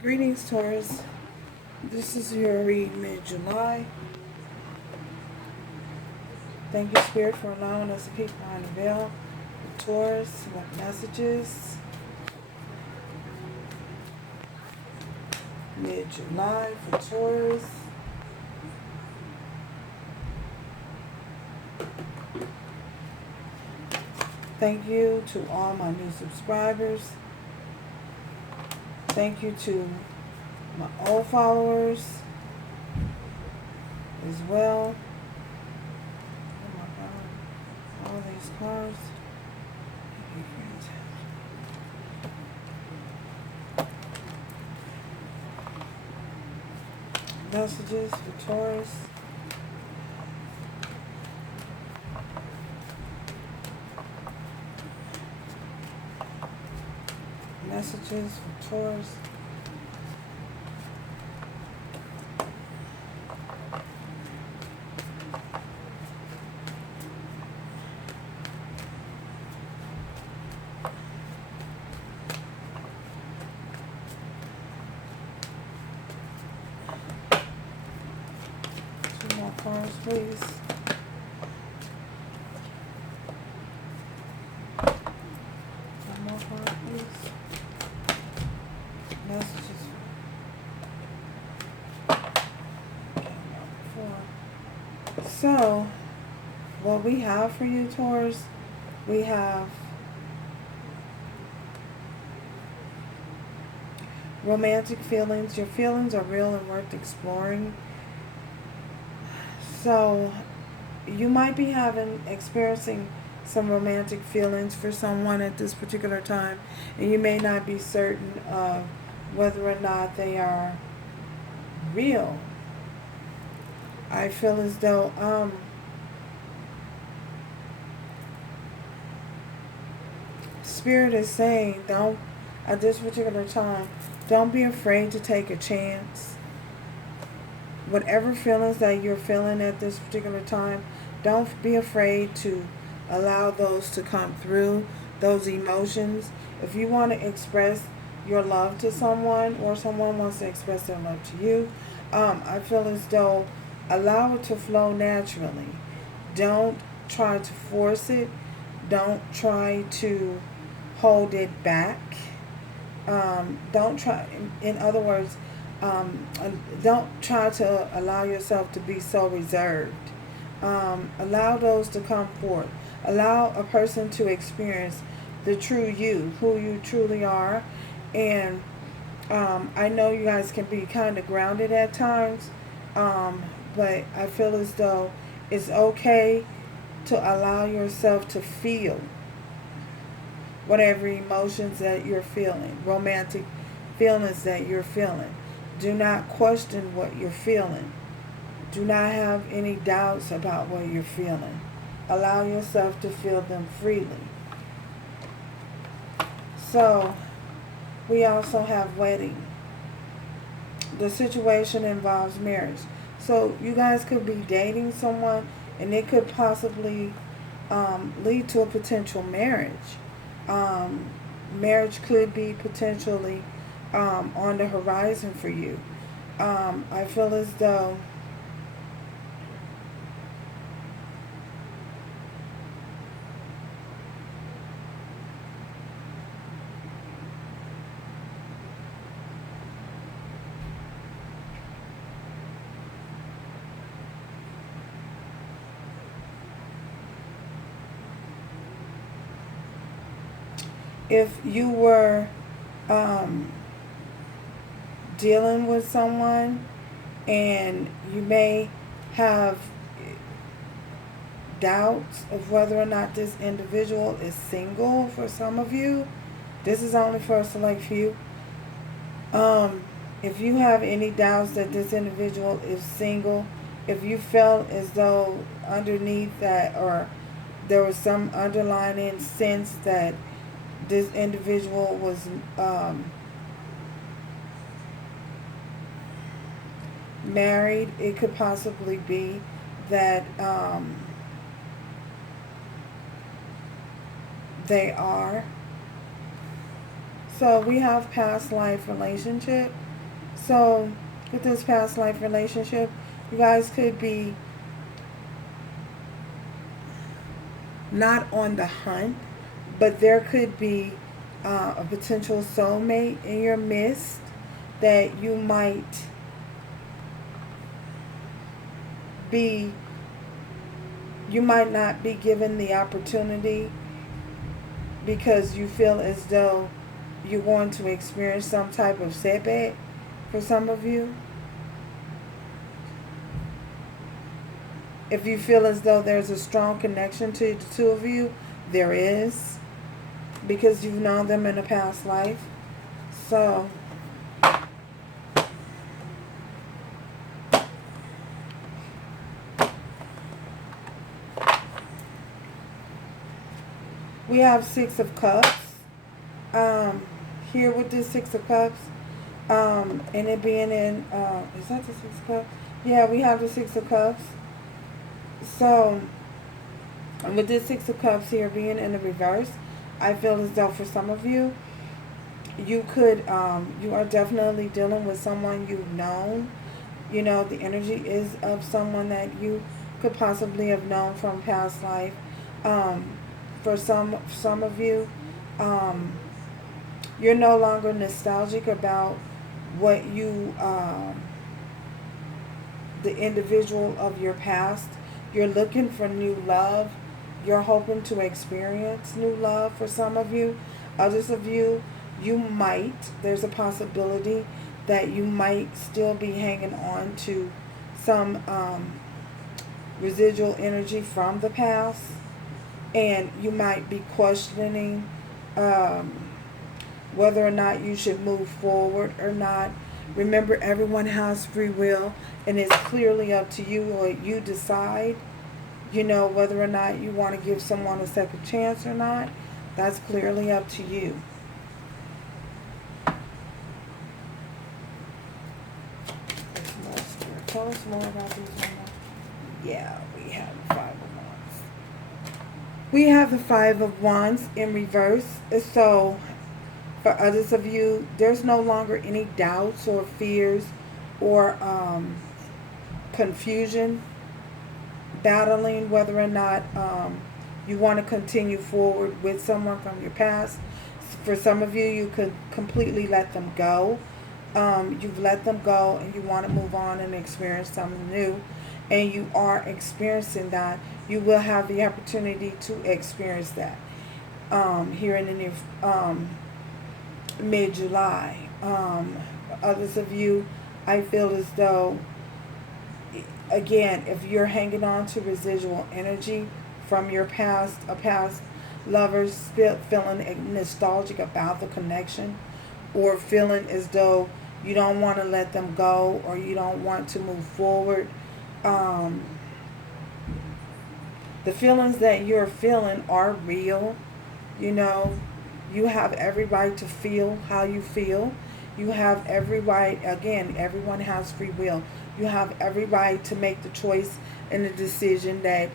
Greetings, Taurus. This is your read mid-July. Thank you, Spirit, for allowing us to peek behind the veil. Taurus, what messages? Mid-July for Taurus. Thank you to all my new subscribers. Thank you to my old followers as well. Oh my God. All these cards. Messages for Taurus. Messages for Taurus. Two more cards, please. One more card, please. Messages. So, what we have for you, Taurus, we have romantic feelings. Your feelings are real and worth exploring. So, you might be experiencing some romantic feelings for someone at this particular time, and you may not be certain of whether or not they are real. I feel as though Spirit is saying, don't, at this particular time, don't be afraid to take a chance. Whatever feelings that you're feeling at this particular time, don't be afraid to allow those to come through, those emotions. If you want to express your love to someone, or someone wants to express their love to you, I feel as though allow it to flow naturally. Don't try to force it. Don't try to hold it back. Don't try, in other words, don't try to allow yourself to be so reserved. Allow those to come forth. Allow a person to experience the true you, who you truly are. And I know you guys can be kind of grounded at times, but I feel as though it's okay to allow yourself to feel whatever emotions that you're feeling, romantic feelings that you're feeling. Do not question what you're feeling. Do not have any doubts about what you're feeling. Allow yourself to feel them freely. So, we also have wedding. The situation involves marriage. So, you guys could be dating someone, and it could possibly lead to a potential marriage. Marriage could be potentially on the horizon for you. I feel as though if you were dealing with someone and you may have doubts of whether or not this individual is single for some of you, this is only for a select few. If you have any doubts that this individual is single, if you felt as though underneath that, or there was some underlying sense that this individual was married, it could possibly be that they are. So we have past life relationship. So with this past life relationship, you guys could be not on the hunt, but there could be a potential soulmate in your midst that you might be, you might not be given the opportunity because you feel as though you're going to experience some type of setback for some of you. If you feel as though there's a strong connection to the two of you, there is, because you've known them in a past life. So we have Six of Cups here with this Six of Cups, and it being in, is that the Six of Cups? Yeah, we have the Six of Cups. So with this Six of Cups here being in the reverse, I feel as though for some of you, you could, you are definitely dealing with someone you've known. You know, the energy is of someone that you could possibly have known from past life. For some of you, you're no longer nostalgic about what you, the individual of your past. You're looking for new love. You're hoping to experience new love for some of you. Others of you, there's a possibility that you might still be hanging on to some residual energy from the past. And you might be questioning whether or not you should move forward or not. Remember, everyone has free will, and it's clearly up to you, or you decide, you know, whether or not you want to give someone a second chance or not. That's clearly up to you. Tell us more about these ones. Yeah, we have the Five of Wands. We have the Five of Wands in reverse. So for others of you, there's no longer any doubts or fears or confusion, battling whether or not you want to continue forward with someone from your past. For some of you, you could completely let them go. You've let them go and you want to move on and experience something new, and you are experiencing that. You will have the opportunity to experience that here in the new mid-July. Others of you, I feel as though, again, if you're hanging on to residual energy from your past, a past lovers, feeling nostalgic about the connection, or feeling as though you don't want to let them go, or you don't want to move forward. The feelings that you're feeling are real. You know, you have every right to feel how you feel. You have every right, again, everyone has free will. You have every right to make the choice and the decision that,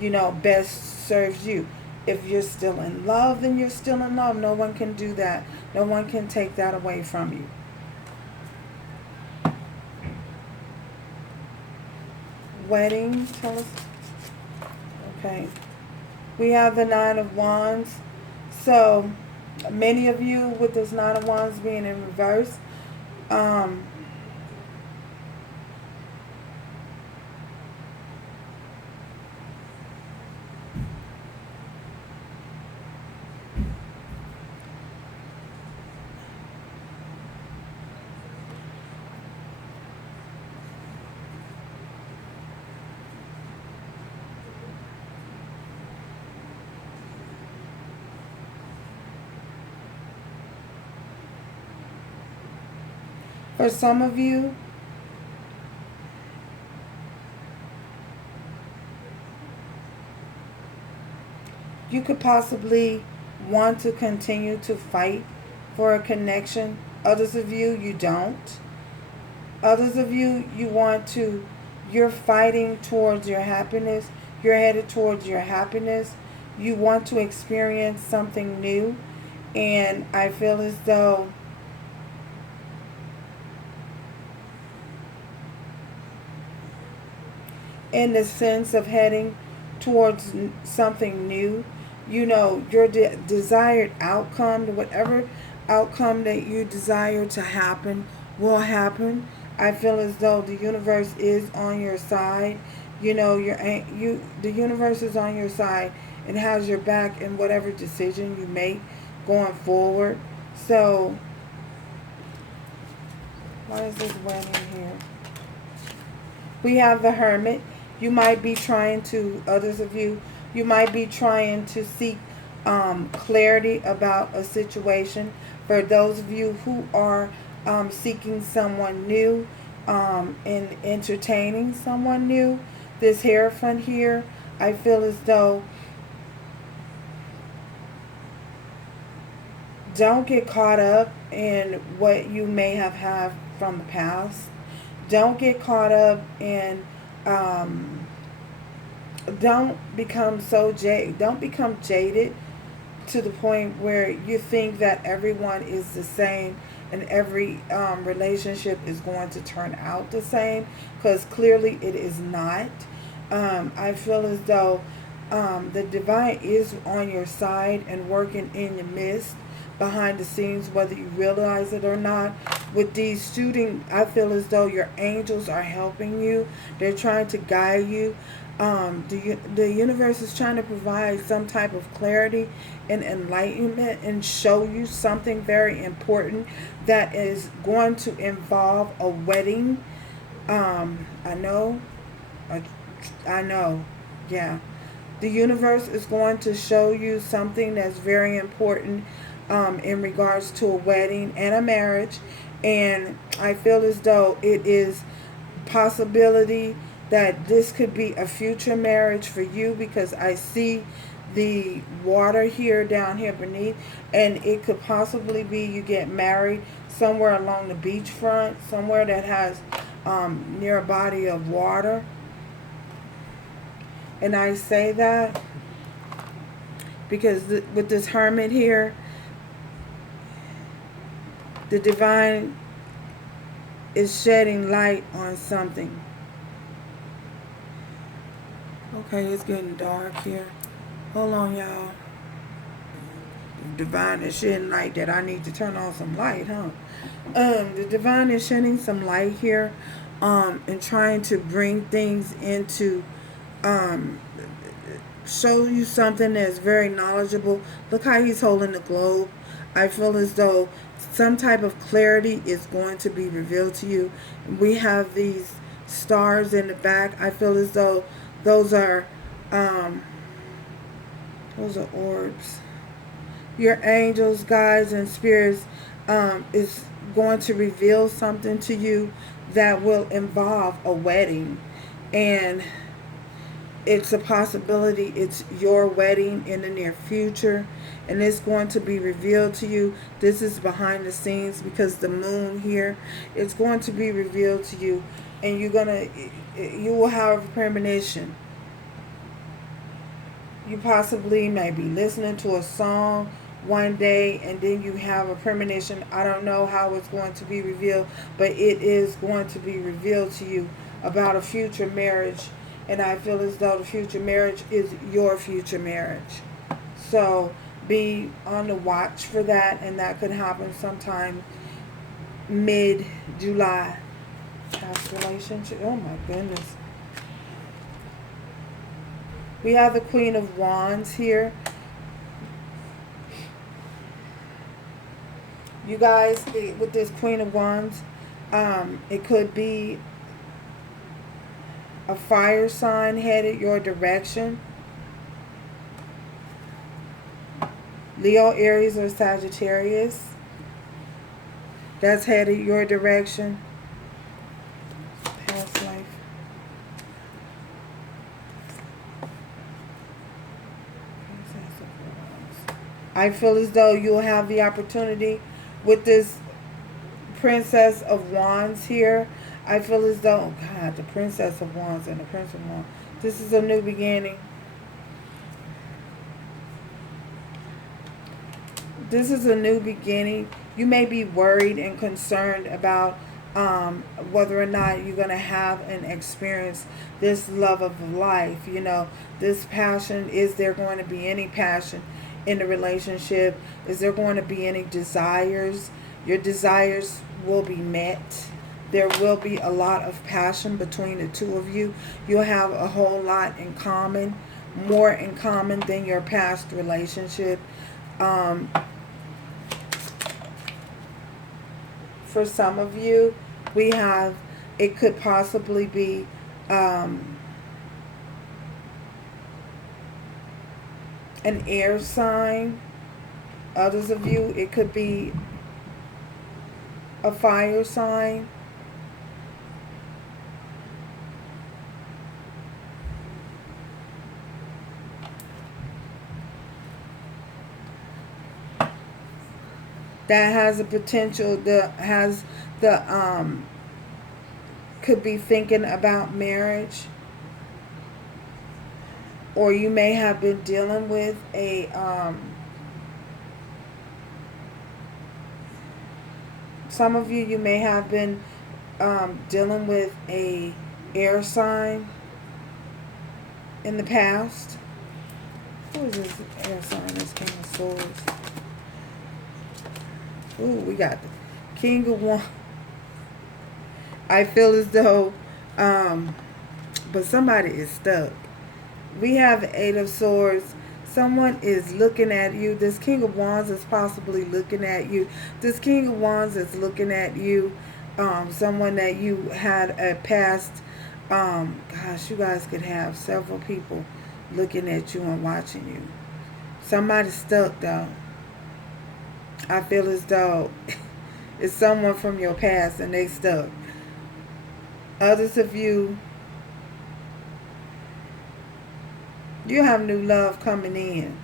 you know, best serves you. If you're still in love, then you're still in love. No one can do that. No one can take that away from you. Wedding, tell us. Okay. We have the Nine of Wands. So, many of you with this Nine of Wands being in reverse, for some of you, you could possibly want to continue to fight for a connection. Others of you, you don't. Others of you, you're fighting towards your happiness. You're headed towards your happiness. You want to experience something new. And I feel as though in the sense of heading towards something new. You know, your desired outcome, whatever outcome that you desire to happen, will happen. I feel as though the universe is on your side. You know, the universe is on your side and has your back in whatever decision you make going forward. So, why is this wedding here? We have the Hermit. You might be trying to, others of you, you might be trying to seek clarity about a situation. For those of you who are seeking someone new and entertaining someone new, this Hierophant here, I feel as though don't get caught up in what you may have had from the past. Don't get caught up in, don't become jaded to the point where you think that everyone is the same and every relationship is going to turn out the same, because clearly it is not. I feel as though the divine is on your side and working in the midst, behind the scenes, whether you realize it or not. With these shooting, I feel as though your angels are helping you. They're trying to guide you. The universe is trying to provide some type of clarity and enlightenment and show you something very important that is going to involve a wedding. I know, yeah. The universe is going to show you something that's very important in regards to a wedding and a marriage. And I feel as though it is possibility that this could be a future marriage for you, because I see the water here down here beneath, and it could possibly be you get married somewhere along the beachfront, somewhere that has near a body of water. And I say that because with this Hermit here, the divine is shedding light on something. Okay, it's getting dark here. Hold on, y'all. The divine is shedding light that I need to turn on some light, huh? The divine is shedding some light here, and trying to bring things into, show you something that's very knowledgeable. Look how he's holding the globe. I feel as though some type of clarity is going to be revealed to you. We have these stars in the back. I feel as though those are orbs. Your angels, guides, and spirits is going to reveal something to you that will involve a wedding. And it's a possibility it's your wedding in the near future, and it's going to be revealed to you. This is behind the scenes, because the moon here, it's going to be revealed to you, and you will have a premonition. You possibly may be listening to a song one day, and then you have a premonition. I don't know how it's going to be revealed, but it is going to be revealed to you about a future marriage. And I feel as though the future marriage is your future marriage. So be on the watch for that, and that could happen sometime mid-July. Past relationship. Oh my goodness. We have the Queen of Wands here. You guys, with this Queen of Wands, it could be a fire sign headed your direction. Leo, Aries, or Sagittarius. That's headed your direction. Past life. I feel as though you'll have the opportunity with this Princess of Wands here. I feel as though, oh God, the Princess of Wands and the Prince of Wands. This is a new beginning. This is a new beginning. You may be worried and concerned about whether or not you're going to have and experience this love of life. You know, this passion. Is there going to be any passion in the relationship? Is there going to be any desires? Your desires will be met. There will be a lot of passion between the two of you. You'll have a whole lot in common, more in common than your past relationship. For some of you, we have, it could possibly be an air sign. Others of you, it could be a fire sign. That has a potential, could be thinking about marriage. Or you may have been dealing with a, some of you, you may have been dealing with a air sign in the past. Who is this air sign? This King of Swords. Ooh, we got the King of Wands. I feel as though, but somebody is stuck. We have the Eight of Swords. Someone is looking at you. This King of Wands is possibly looking at you. This King of Wands is looking at you. Someone that you had a past, gosh, you guys could have several people looking at you and watching you. Somebody's stuck though. I feel as though it's someone from your past and they stuck. Others of you, you have new love coming in.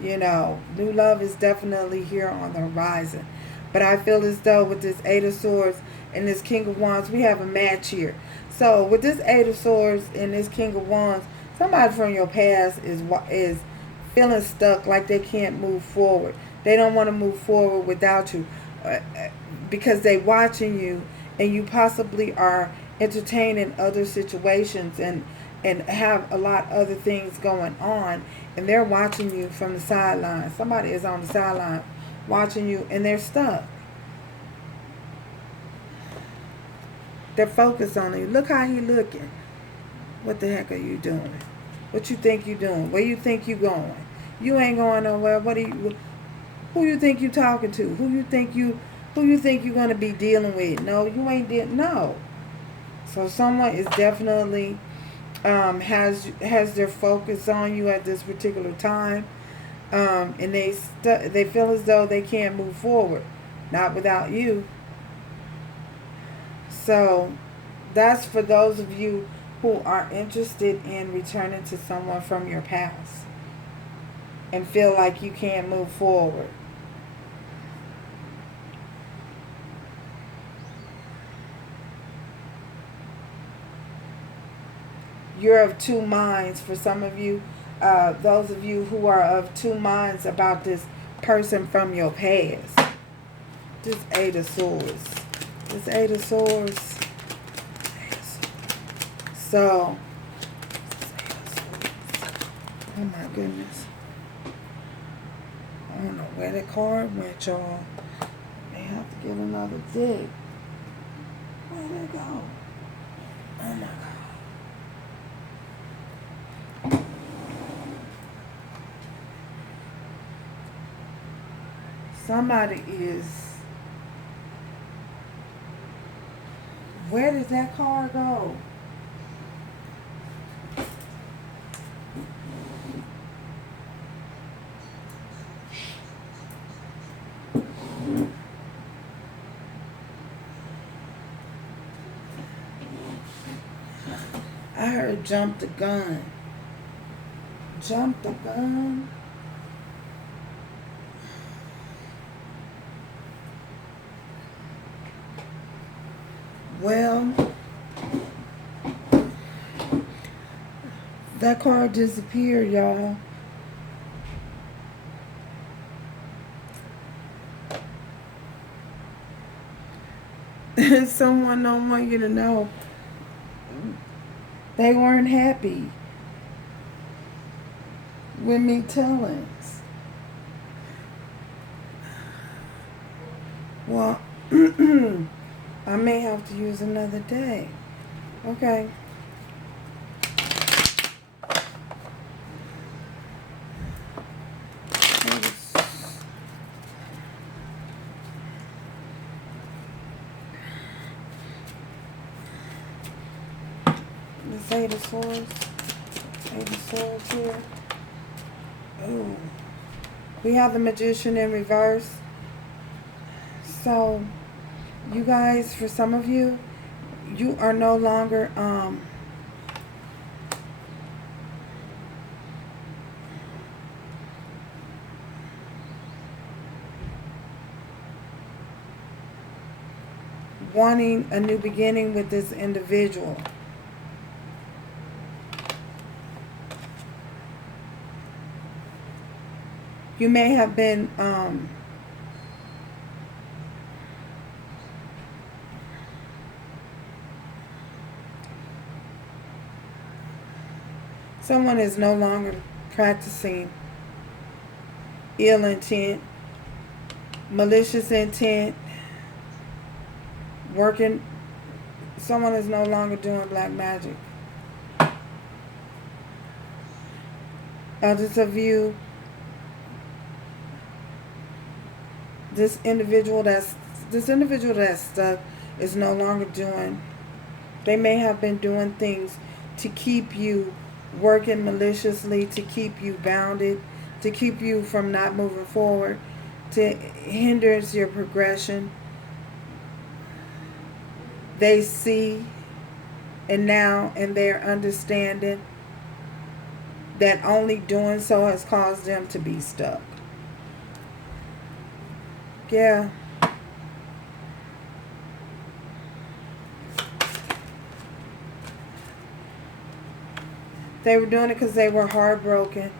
You know, new love is definitely here on the horizon. But I feel as though with this Eight of Swords and this King of Wands, we have a match here. So with this Eight of Swords and this King of Wands, somebody from your past is feeling stuck, like they can't move forward. They don't want to move forward without you because they're watching you, and you possibly are entertaining other situations and have a lot of other things going on, and they're watching you from the sideline. Somebody is on the sideline watching you, and they're stuck. They're focused on you. Look how you looking. What the heck are you doing? What you think you doing? Where you think you going? You ain't going nowhere. Who you think you talking to? Who you think you're going to be dealing with? No, you ain't no. So someone is definitely has their focus on you at this particular time, and they feel as though they can't move forward, not without you. So that's for those of you who are interested in returning to someone from your past and feel like you can't move forward. You're of two minds. For some of you, those of you who are of two minds about this person from your past. This Eight of Swords. This Eight of Swords. So, oh my goodness. I don't know where the card went, y'all. May have to get another dig. Where'd it go? Oh my God. Somebody is... Where did that card go? I heard jump the gun. Jump the gun. Well, that card disappeared, y'all. Someone don't want you to know they weren't happy with me telling. Well, I may have to use another day. Okay. This Eight of Swords. Eight of Swords here. Ooh. We have the Magician in reverse. So, you guys, for some of you, you are no longer, wanting a new beginning with this individual. You may have been, someone is no longer practicing ill intent, malicious intent, working. Someone is no longer doing black magic. Others of you, this individual that's stuck is no longer doing. They may have been doing things to keep you working maliciously, to keep you bounded, to keep you from not moving forward, to hinder your progression. They see and now in their understanding that only doing so has caused them to be stuck. Yeah. They were doing it because they were heartbroken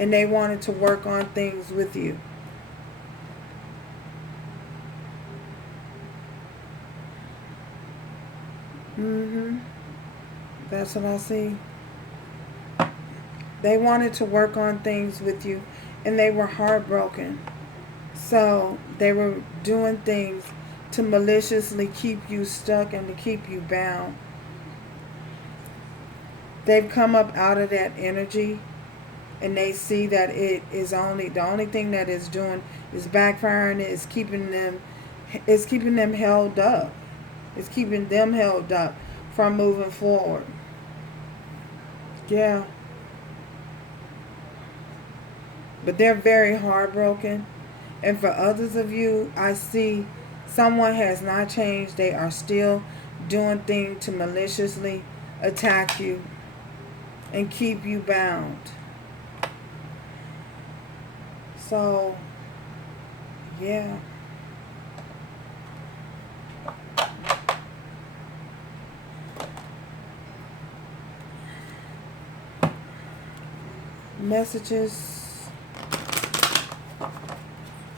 and they wanted to work on things with you. That's what I see. They wanted to work on things with you and they were heartbroken. So they were doing things to maliciously keep you stuck and to keep you bound. They've come up out of that energy and they see that it is the only thing that it's doing is backfiring. It's keeping them held up. It's keeping them held up from moving forward. Yeah. But they're very heartbroken. And for others of you, I see someone has not changed. They are still doing things to maliciously attack you and keep you bound. So, yeah. Messages.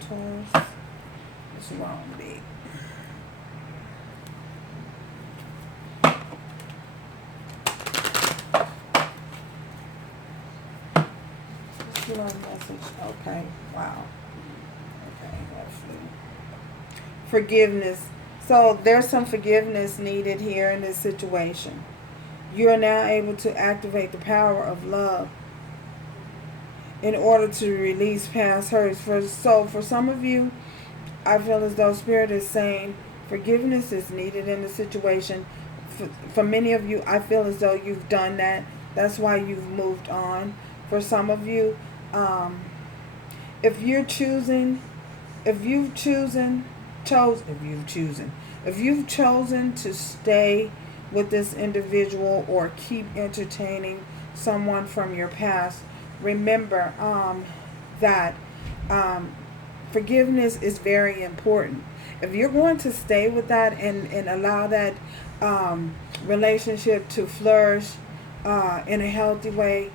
Taurus. What's wrong, big? Message. Okay. Wow. Okay. Forgiveness. So there's some forgiveness needed here in this situation. You are now able to activate the power of love in order to release past hurts. So for some of you, I feel as though Spirit is saying forgiveness is needed in the situation. For many of you, I feel as though you've done that. That's why you've moved on. For some of you, if you've chosen to stay with this individual or keep entertaining someone from your past, remember that forgiveness is very important. If you're going to stay with that and allow that relationship to flourish in a healthy way,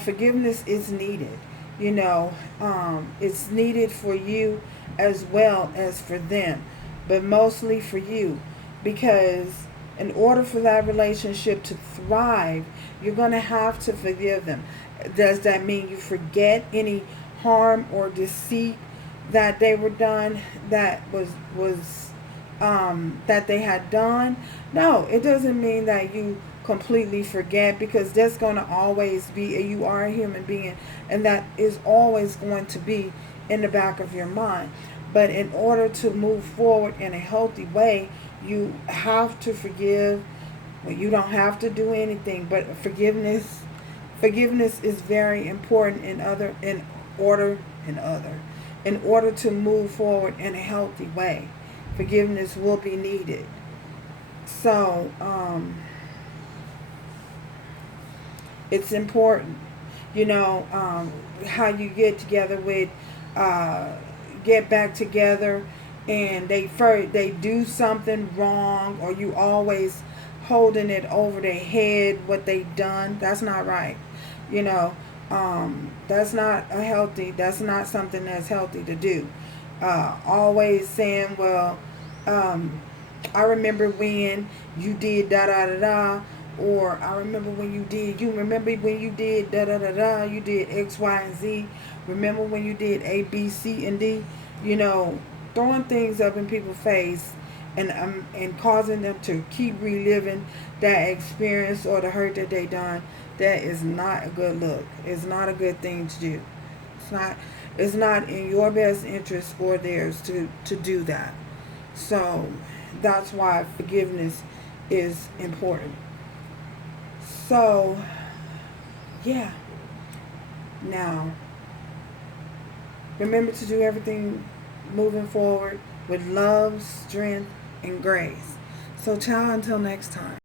forgiveness is needed. It's needed for you as well as for them. but mostly for you. Because in order for that relationship to thrive, you're going to have to forgive them. Does that mean you forget any harm or deceit that they were done, that was that they had done? No, it doesn't mean that you completely forget, because that's going to always be, you are a human being, and that is always going to be in the back of your mind. But in order to move forward in a healthy way, you have to forgive. Well, you don't have to do anything, but forgiveness is very important in order to move forward in a healthy way. Forgiveness will be needed. So it's important, how you get together with get back together, and they do something wrong, or you always holding it over their head what they done. That's not right. you know that's not something that's healthy to do. Always saying, well, I remember when you did da da da da, or I remember when you remember when you did da da da da, you did X, Y, and Z. Remember when you did A, B, C, and D. Throwing things up in people's face, and causing them to keep reliving that experience or the hurt that they done. That is not a good look. It's not a good thing to do. It's not in your best interest or theirs to do that. So that's why forgiveness is important. So yeah. Now remember to do everything moving forward with love, strength, and grace. So ciao until next time.